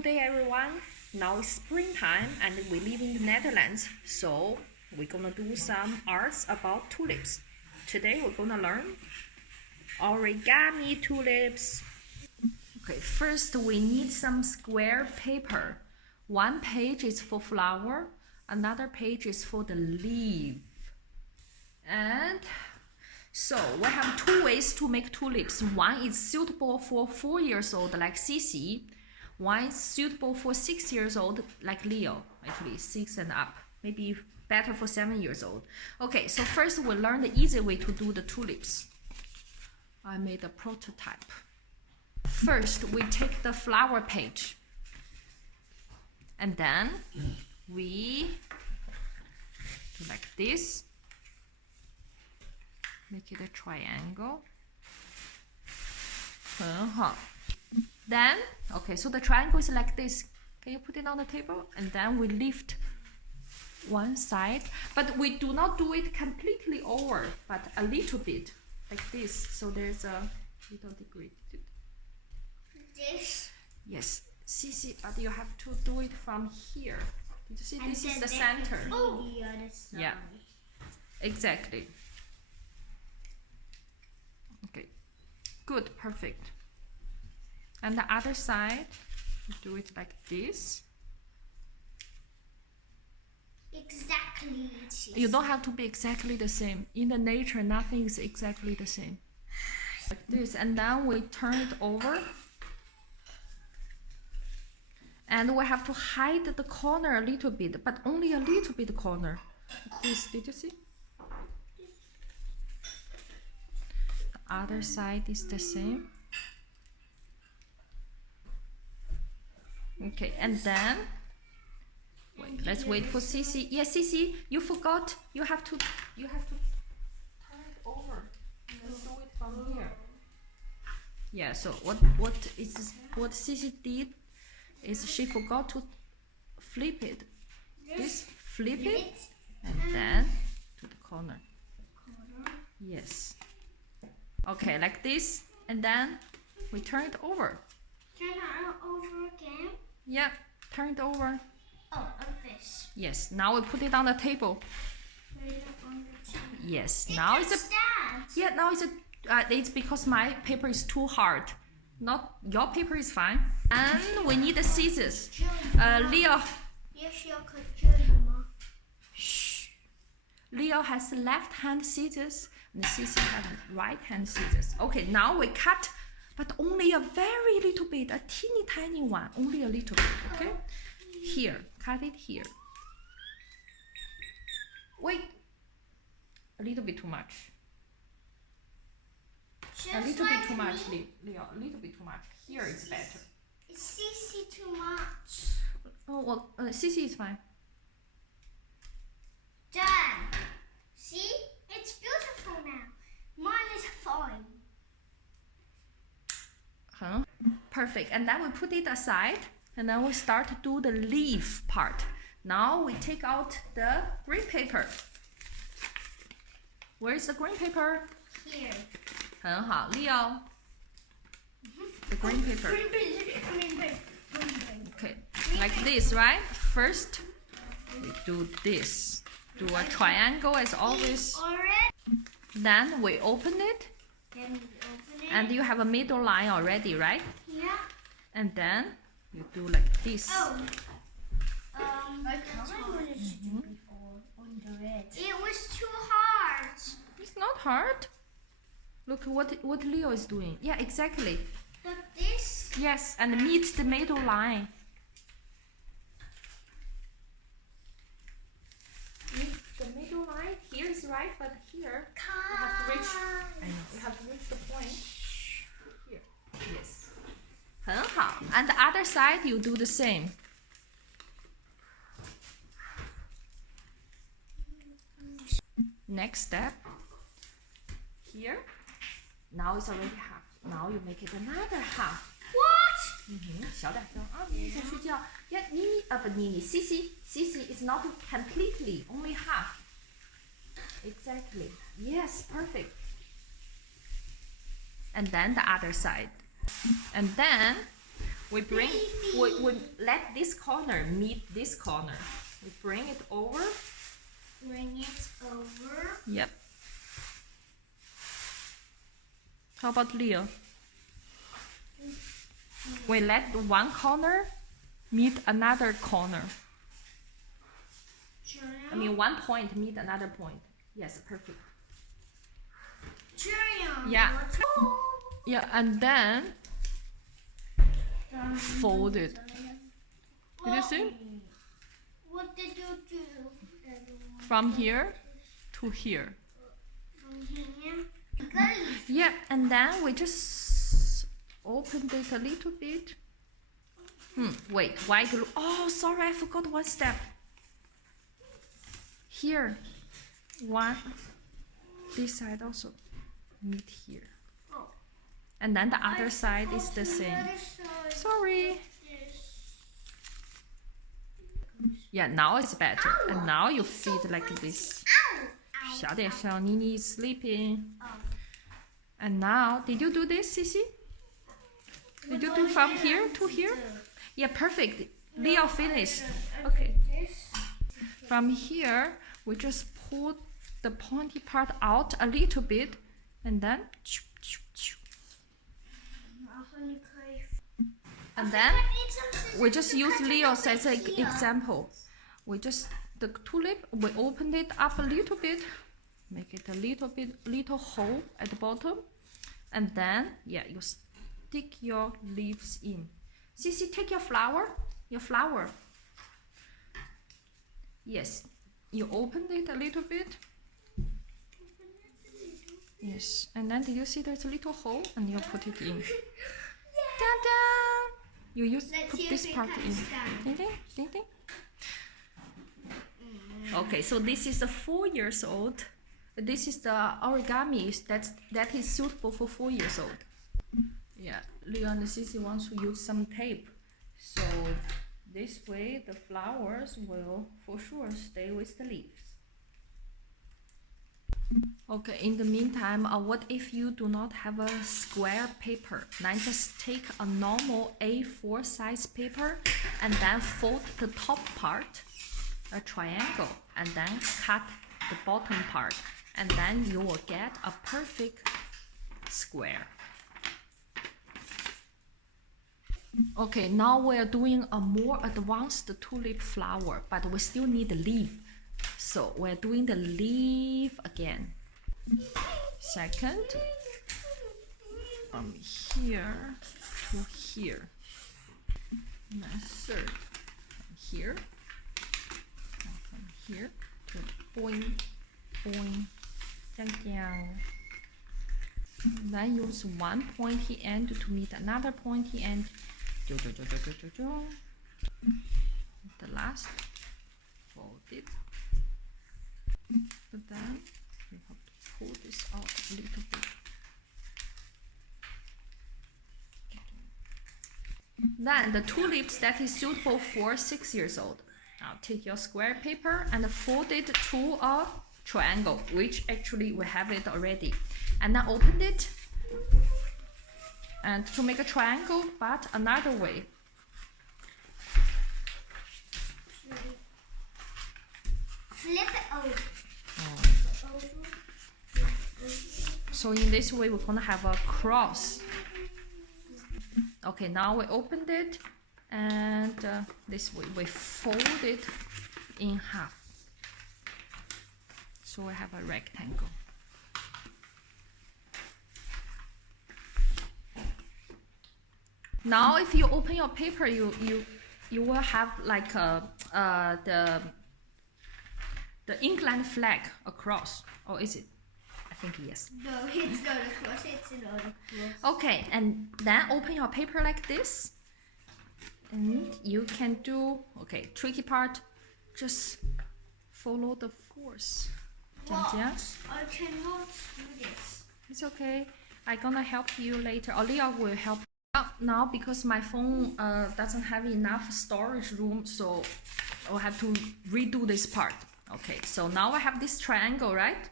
Good day, everyone. Now it's springtime and we live in the Netherlands, so we're gonna do some arts about tulips. Today we're gonna learn origami tulips. Okay, first we need some square paper. One page is for flower, another page is for the leaf. And so we have two ways to make tulips. One is suitable for 4 years old like Cici. One is suitable for 6 years old like Leo, actually 6 and up. Maybe better for 7 years old. Okay, so first we'll learn the easy way to do the tulips. I made a prototype. First, we take the flower page. And then we do like this. Make it a triangle. Then, okay, so the triangle is like this. Can you put it on the table? And then we lift one side, but we do not do it completely over, but a little bit, like this. So there's a little degree. This? Yes, Cici, but you have to do it from here. Did you see? And this is the center. Oh, the other side. Yeah, exactly. Okay, good, perfect. And the other side, you do it like this. Exactly. You don't have to be exactly the same. In the nature, nothing is exactly the same. Like this, and then we turn it over. And we have to hide the corner a little bit, but only a little bit corner. Like this, did you see? The other side is the same. Okay, and then wait, let's wait for Cici. Yes, Cici, you forgot. You have to turn it over. Let's do it from here. Yeah. So what Cici did is she forgot to flip it. This flip it and then to the corner. Yes. Okay, like this, and then we turn it over. Turn it over again? Yeah, turn it over. Oh, like this. Yes, now we put it on the table. Put it on the table. Yes, now it's a... Yeah, now it's a... it's because my paper is too hard. Not your paper is fine. And we need the scissors. Leo. Yes, you could show you, Mom. Shh. Leo has left hand scissors and Cici has right hand scissors. Okay, now we cut, but only a very little bit, a teeny tiny one, only a little bit. Okay, here, cut it here. Wait, a little bit too much. Just A little like bit too much, me. Leo. A little bit too much. Here is better. It's Cici too much. Oh well, Cici is fine. Done. See? It's beautiful now. Mine is fine. Huh? Perfect. And then we put it aside, and then we start to do the leaf part. Now we take out the green paper. Where is the green paper? Here. 很好, Leo. The green paper. Green paper. Okay, like this, right? First, we do this. Do a triangle as always. Alright. Then we open it, Then we open it. and you have a middle line already, right? Yeah. And then you do like this. Oh. Like how I wanted to do before under it. It was too hard. It's not hard. Look what Leo is doing. Yeah, exactly. But this. Yes, and meet the middle line. Meet the middle line. Here is right, but here you have to reach. I know. You have to reach the point. Here. Yes. 很好. And the other side, you do the same. Next step. Here. Now it's already half. Now you make it another half. What? 小点声啊，你在睡觉。Yeah, 你 Cici is not completely, only half. Exactly. Yes, perfect. And then the other side. And then we let this corner meet this corner. We bring it over. Bring it over. Yep. How about Leo? We let one corner meet another corner. I mean, one point meet another point. Yes, perfect. Yeah. Yeah, and then fold it. Did you see? What did you do? From here to here. From here? Yeah, and then we just opened it a little bit. Wait, why glue? Oh, sorry, I forgot one step. Here, one, this side also meet here. And then the other side is the same. Sorry. Yeah, now it's better. And now you feed like this. 小点声, Nini is sleeping. And now, did you do this, Sissy? Did you do from here to here? Yeah, perfect. Leo finished. Okay. From here, we just pull the pointy part out a little bit, and then we just use Leo as an example. We just the tulip, we opened it up a little bit, make it a little hole at the bottom, and then yeah, you stick your leaves in. Sissy, take your flower. Yes, you opened it a little bit. Yes, and then did you see there's a little hole, and you put it in. Ta-da! You put this part in. Ding ding, ding ding. Okay, so this is the 4 years old. This is the origami that is suitable for 4 years old. Yeah, Leo and Sissy wants to use some tape, so this way the flowers will for sure stay with the leaves. Okay, in the meantime, what if you do not have a square paper? Then just take a normal A4 size paper and then fold the top part, a triangle, and then cut the bottom part, and then you will get a perfect square. Okay, now we are doing a more advanced tulip flower, but we still need a leaf. So we're doing the leaf again. Second, from here to here. And then third, from here, and from here to boing, boing, dang, dang. And then use one pointy end to meet another pointy end. The last, fold it. But then you have to pull this out a little bit. Then the tulips that is suitable for 6 years old. Now take your square paper and fold it to a triangle, which actually we have it already. And then open it and to make a triangle, but another way. Flip it over. So in this way, we're gonna have a cross. Okay, now we opened it, and this way we fold it in half. So we have a rectangle. Now, if you open your paper, you will have like the England flag across, or is it? I think yes. No, it's not across. It's not across. Okay, and then open your paper like this, and you can do tricky part. Just follow the force. What? I cannot do this. It's okay. I'm gonna help you later. Or Leo will help. Now because my phone doesn't have enough storage room, so I'll have to redo this part. Okay, so now I have this triangle, right?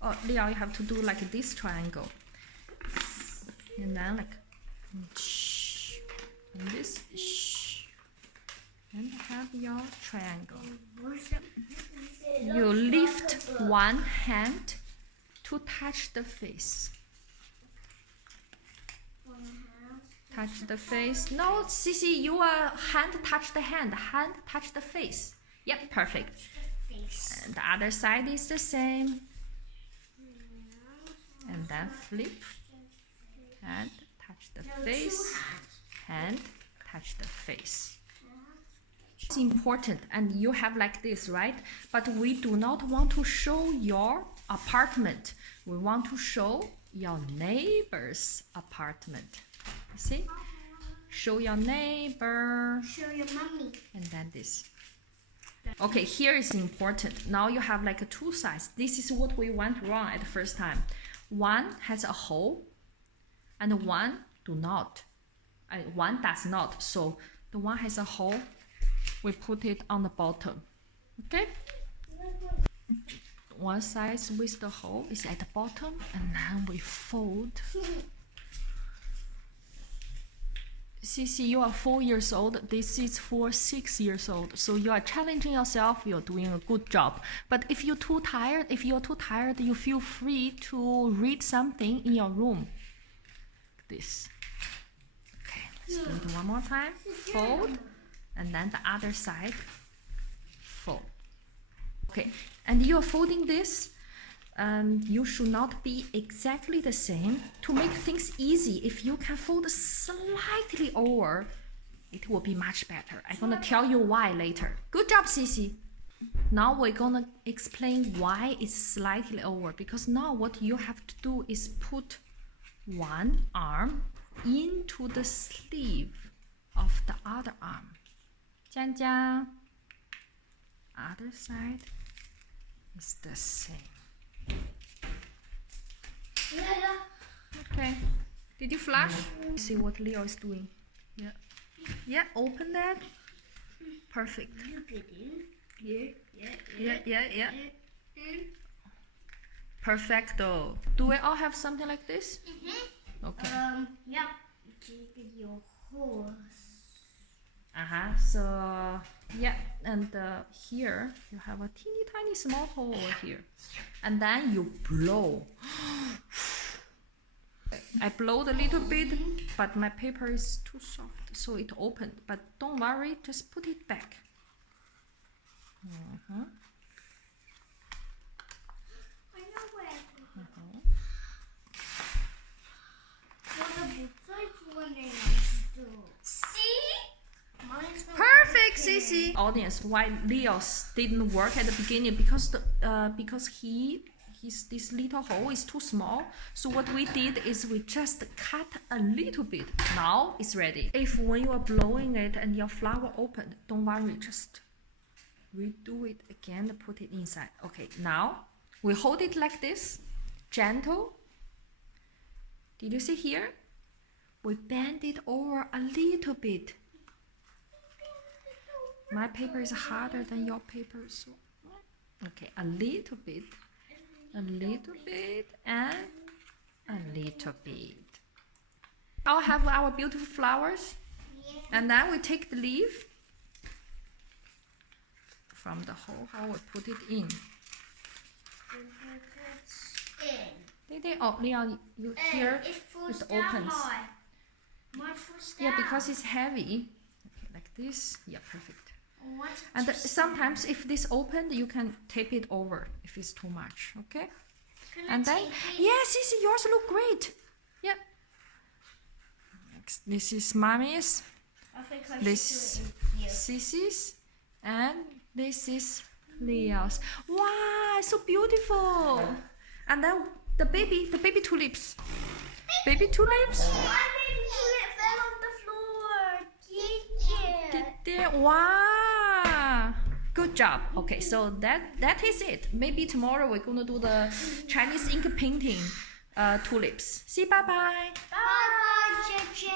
Oh, Leo, you have to do like this triangle, and then like this. Shh. And have your triangle. You lift one hand to touch the face. Touch the face. No, Sissy, your hand touch the hand. Hand touch the face. Yep, perfect. And the other side is the same. And then flip. Hand touch the face. Hand touch the face. It's important, and you have like this, right? But we do not want to show your apartment. We want to show your neighbor's apartment. You see? Show your neighbor. Show your mommy. And then this. Okay, here is important. Now you have like two sides. This is what we went wrong at the first time. One has a hole, and one do not. One does not. So the one has a hole. We put it on the bottom. Okay? One side with the hole is at the bottom, and then we fold. Sissy, you are 4 years old. This is for 6 years old. So you are challenging yourself. You're doing a good job. But if you're too tired, you feel free to read something in your room. This. Okay, let's do it one more time. Fold. And then the other side, fold. Okay, and you are folding this. You should not be exactly the same. To make things easy, if you can fold slightly over, it will be much better. I'm gonna tell you why later. Good job, Sissy. Now we're gonna explain why it's slightly over, because now what you have to do is put one arm into the sleeve of the other arm. Jiang, other side is the same. Okay. Did you flash? See what Leo is doing. Yeah. Yeah, open that. Perfect. Yeah. Perfecto. Do we all have something like this? Okay. Yeah. Your horse. So yeah, and here you have a teeny tiny small hole over here, and then you blow. I blowed a little bit, but my paper is too soft, so it opened. But don't worry, just put it back. I know where to see? Perfect, Sissy. Audience, why Leo didn't work at the beginning? Because this little hole is too small. So what we did is we just cut a little bit. Now it's ready. If when you are blowing it and your flower opened, don't worry, just redo it again and put it inside. Okay, now we hold it like this, gentle. Did you see here? We bend it over a little bit. My paper is harder than your paper, so okay, a little bit, and a little bit. I'll have our beautiful flowers, and then we take the leaf from the hole. How we put it in? Oh, Leon, you here it opens. Yeah, because it's heavy. Okay, like this. Yeah, perfect. And sometimes if this opened, you can tape it over if it's too much. Okay. And then Sissy, yours look great. Yeah. Next, this is Mommy's. This Sissy's, and this is Leo's. Wow, so beautiful. And then the baby tulips. Baby tulips. My baby tulip fell on the floor. Wow. Good job. Okay, so that is it. Maybe tomorrow we're gonna do the Chinese ink painting tulips. See, bye bye. Bye bye, Jie.